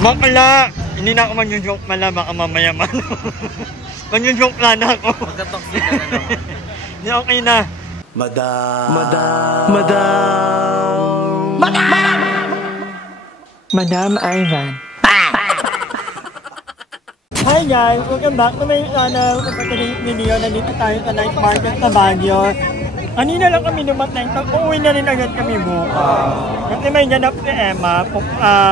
Makla! Hindi na ako mag-joke pala, baka mamaya man. Mag-joke lang ako. Magka-toxic ka na naman. Hindi, okay na. Madam Ivan. Hi guys! Welcome back to my channel. Kapag video, nandito tayo sa night market sa Baguio. Kanina lang kami dumating, uuwi na rin agad kami bukas. Kasi may ganap si Emma.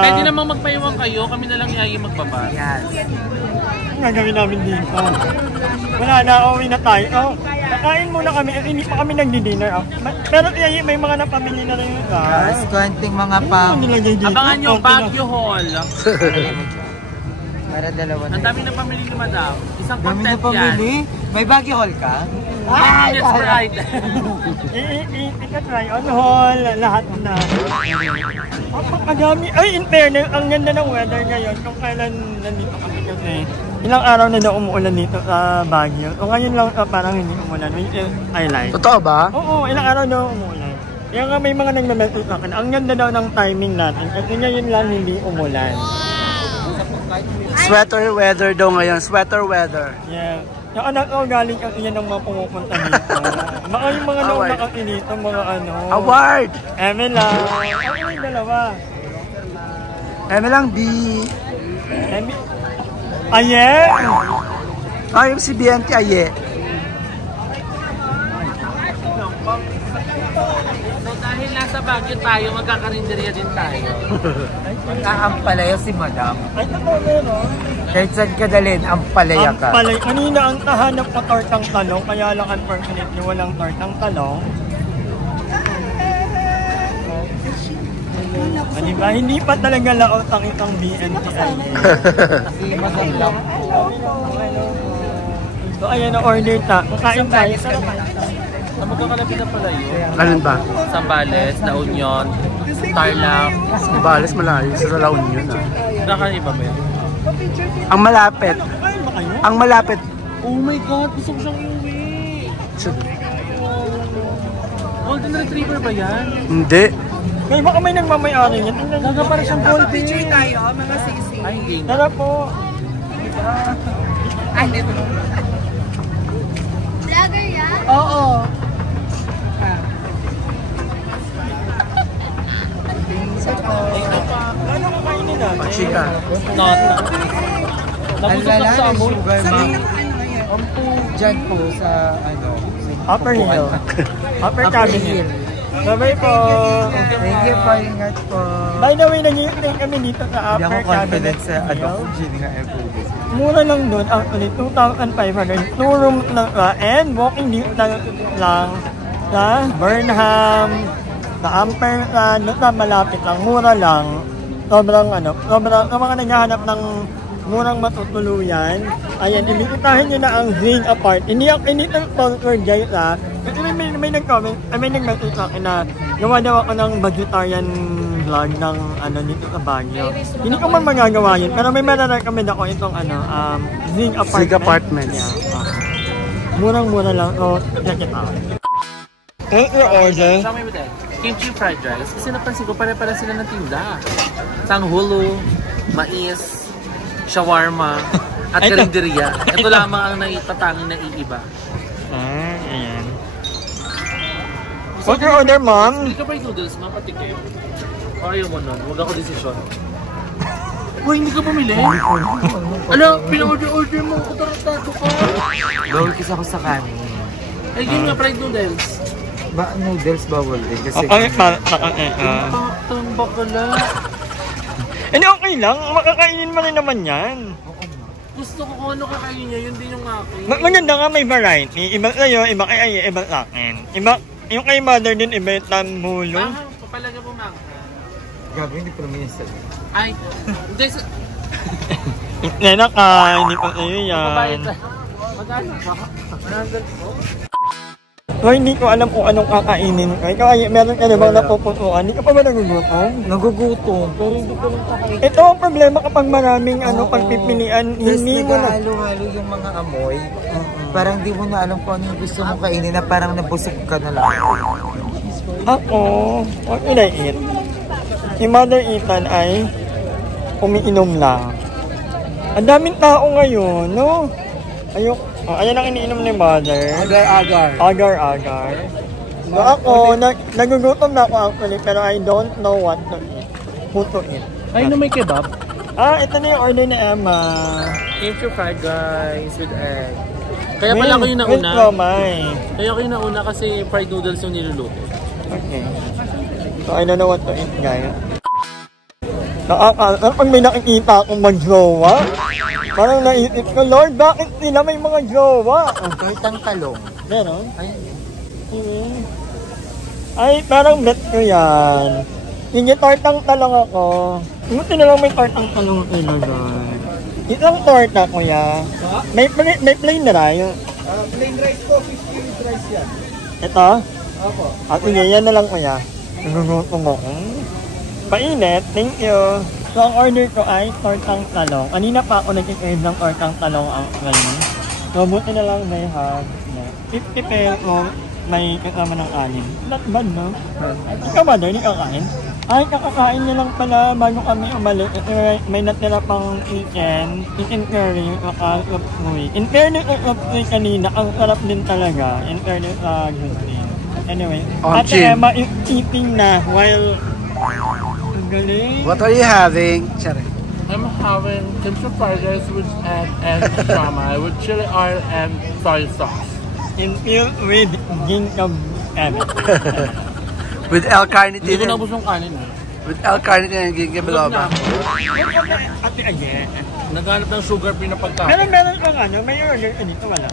Pwede namang magpaiwan kayo, kami na lang yung magbaba. Yes. Ang gagawin namin dito. Wala na, uuwi na tayo. Oh, kakain muna kami, hindi pa kami nagdi-dinner. Oh. Pero may mga napamili na rin guys. Konting mga pang... Abangan nyo, Baguio Hall. Para dalawa na. Ang dami na pamili ni Madam. Isang dami content na pamili? yan. May Baguio Hall ka? That's right. Ika-try on haul, lahat na. Pagkagami. Ay, in fairness, ang ganda ng weather ngayon kung kailan nandito kami kasi. Ilang araw na daw umuulan dito sa Baguio. O ngayon lang parang hindi umulan. I like. Totoo ba? Oo, ilang araw daw umuulan. Kaya nga may mga nagme-message sa akin. Ang ganda daw ng timing natin kasi ngayon lang hindi umulan. Sweater weather daw ngayon. Sweater weather. Yeah. Yung anak ko galing ang iyan ng mga pumupunta dito. Mga yung mga nauna kang dito, mga ano. Award! Eme lang. Ano yung dalawa? Eme lang, B. Eme. Aye! Ay, yung si BNT, aye. So dahil nasa Baguio tayo, magkakarinderya din tayo. Magkaampalaya si Madam. Ay, totoo meron. Kahit saan ka dalhin, ampalaya ka. Ampalaya. Kanina ang tahanap ko tortang talong, kaya lang unfortunately walang tortang talong. Diba? Hindi pa talaga laot ang itong BNTI. Si Madam lang po. So ayan na order ta. Kain tayo. Magkakalabi na pala yun. Alin ba? Sambales, La Union, Tarlac. Sambales malayo sa La Union. Nakakaiba ba yun? Ang malapit. Ang malapit. Oh my God! Gusto ko siyang iuwi! Golden Retriever ba yan? Hindi. Kaya baka may nagmamayari yan. Gaga para siyang golden. Picture tayo, mga sisi. Ay, hindi. Tara po. Ay, dito. Vlogger yan? Oo. Ano kakainin natin? Pachika. Not. Nabusog lang sa amoy. Ang po dyan po sa ano. Upper Hill. Upper Cabinet. Sabay po. Thank you po. Ingat po. By the way, nag-i-stay kami dito sa Hindi Upper ako confident Cabinet. sa ano kung sino nga everyday. Mura lang doon. Actually, 2,500. 2 rooms lang. And walking distance lang sa Burnham, sa Amper, doon na malapit lang. Mura lang. Sobrang ano. Sobrang mga naghahanap ng murang matutuluyan. Ayan, ibigitahin nyo na ang Zing Apart. Hindi itong sponsor guys ha. Kasi may nag-comment, may nag-message sa akin na gawa daw ako ng vegetarian vlog ng ano dito sa Baguio. Hindi ko man magagawa yun, pero may mararecommend ako itong ano, Zing Apartment. Zing Apartments. Yeah. Murang-mura lang. So, check it out. Take your order. Sa may bite. Kimchi fried rice. Kasi napansin ko pare-pare sila ng tinda. Tanghulo, mais, shawarma, at karinderya. Ito lamang ang naitatanging na iiba. Ayan. What's your order, ma'am? Hindi ka ba yung noodles, ma'am? Patikim. O ayaw mo nun. Huwag ako desisyon. Uy, hindi ka bumili? Ala, pina-order mo. Kutaratado ka. Bawal kasi ako sa kanin. Ay, yun nga, fried noodles. Noodles bawal din kasi... Pakatang bakala. Hindi, okay lang. Makakainin mo rin naman yan. Gusto ko kung ano kakain niya, yun din yung akin. Maganda nga may variety. Iba sa'yo, iba kay Ay, iba sa akin. Iba, yung kay mother din, iba yung tamulo. Papalaga po, ma'am. Gabi, hindi pa naman yung sabi. Ay, hindi sa... Nena ka, hindi pa sa'yo yan. Mabayad na. Magkano ba? 100 po? So, hindi ko alam kung anong kakainin ko. Ikaw ay, meron ka na bang napuputuan? Hindi ka pa ba nagugutom? Nagugutom. Pero hindi ko lang kakain. Ito ang problema kapag maraming pagpipilian. Hindi mo na... halo-halo yung mga amoy. Parang di mo na alam kung ano yung gusto mong kainin na parang nabusog ka na lang. Ako, what will I eat? Si Mother Ethan ay umiinom lang. Ang daming tao ngayon, no? Ayan ang iniinom ni Mother. Agar-agar. So ako, nagugutom na ako actually, pero I don't know what to eat. Who to eat. Ay, no, may kebab? Ito na yung order ni Emma. Thank you, fried guys, with egg. Kaya pala ako yung nauna. Kaya ako yung nauna kasi fried noodles yung niluluto. Okay. So I don't know what to eat, guys. Pag may nakikita akong mag-jowa, parang naisip ko, Lord, bakit sila may mga jowa? Tortang talong. Meron? Ay, parang bet ko yan. Hindi tortang talong ako. Buti na lang may tortang talong ilagay. Isang torta, kuya. May plain na rice. Plain rice po, 50 rice yan. Ito? Opo. Sige, yan na lang, kuya. Nagugutom ako. Painit, thank you. So, ang order ko ay tortang talong. Kanina pa ako nag-crave ng tortang talong ang ngayon. So, buti na lang may have. 50 pesos, may kasama ng anim. Not bad, no? Ikaw ba, Darnie, kakain? Ay, kakakain niya lang pala bago kami umalis. May natira pang chicken curry, nakakapsuy. In fairness, nakakapsuy kanina, ang sarap din talaga. In fairness, good thing. Anyway, Ate Emma is eating na while... Galing. What are you having? I'm having kimchi fried rice with egg and shama with chili oil and soy sauce. Infused with ginkgo biloba. With L-carnitine. Hindi ko nabusong kanin eh. With L-carnitine and ginkgo biloba. Ate Aye. Naghanap ng sugar free na pagkain. Pero meron kang may order ka dito, wala?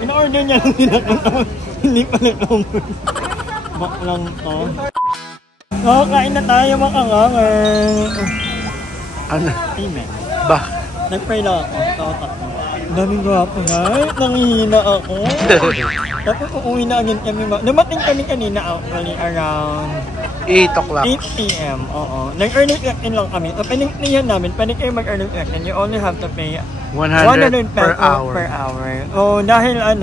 In-order niya lang tinatapos. Hindi pa nag-order. Bak lang to. So, kain na tayo mga kanganger. Ano? Amen. Ba? Nag-pray lang ako sa otak mo. Daming gwapo, guys. Nangihina ako. Tapos uuwi na agad kami. Dumating kami kanina actually around 8 o'clock. 8 p.m. Oo. Nag-early check-in lang kami. So, pinignan namin, pwede kayo mag-early check-in. You only have to pay 100 per hour. So, dahil 5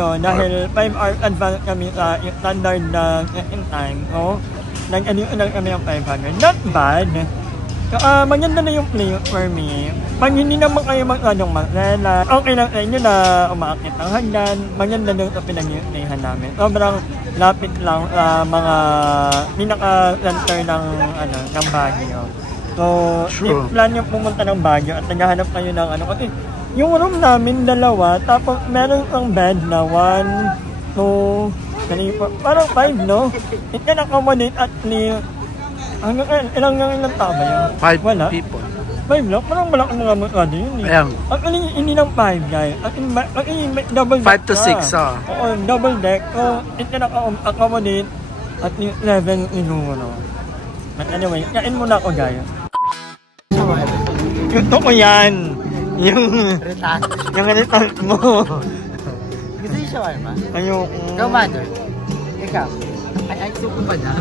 hours advance kami sa standard na check-in time. So, nag-ano kami ang 500. Not bad. Maganda na yung play for me. Pag hindi naman kayo mag-anong masela, okay lang sa inyo na umaakit ang hagdan. Maganda na ito pinag-iunahan namin. Sobrang lapit lang sa mga pinaka-center ng Baguio. So, if plan nyo pumunta ng Baguio at naghahanap kayo ng kasi yung room namin 2, tapos meron pang bed na 1, 2, parang 5, no? It can accommodate at least ilang tao ba yun? 5 Wala? people. 5 lang? Parang malaki na naman yun eh. Ayan. Actually, hindi lang 5 guys. Double deck 5 to 6, Oo, double deck. So, it can accommodate at least 11 siguro. But anyway, kain muna ako guys. Gusto ko yan. Yung retas mo. Gusto yung shawarma? Ayoko. Ikaw, Mother. Ikaw. Ay, suko pa na.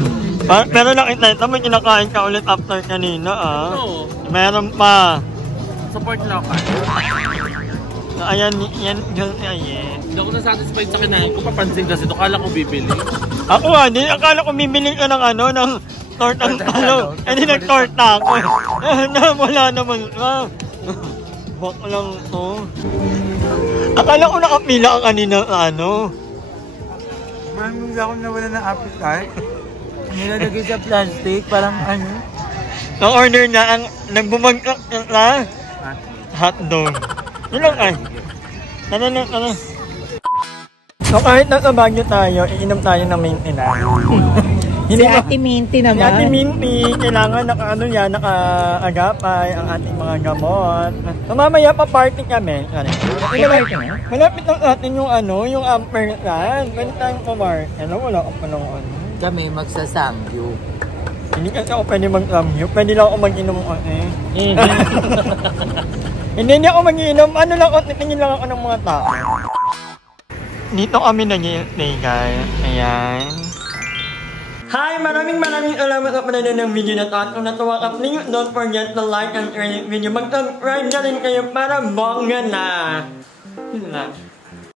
Pero nakita mo, kinakain ka ulit after kanina Oo. Meron pa. Support local. Ayan, yan. Hindi ako na-satisfied sa kinain ko. Papansin kasi ito. Kala ko bibili. Ako akala ko bibili ka ng ng tortang talong. Hindi nag-torta ako. Wala naman. Bak lang to. Akala ko nakapila ang kanina Maraming ako nawala ng appetite. Nilalagay sa plastic, parang Ang order na, nagbumagsak na hotdog. Yun lang ay. Tara. So kahit nasa Baguio tayo, iinom tayo ng maintenance. Si Ate Minty naman. Si Ate Minty, kailangan naka-agapay ang ating mga gamot. So mamaya pa party kami. Malapit lang natin yung yung ampersand. Pwede tayong pumarty. Wala ko pa ng Kami magsasangyo. Hindi kasi ako pwede mag-samyo. Pwede lang ako mag-inom Hindi ako mag-inom. Titingin lang ako ng mga tao. Dito kami nag-i-stay guys. Ayan. Hi! Maraming salamat sa panonood ng video na ito. At kung natuwa ka, please don't forget to like and share this video. Mag-subscribe na rin kayo para bongga na. Yun na.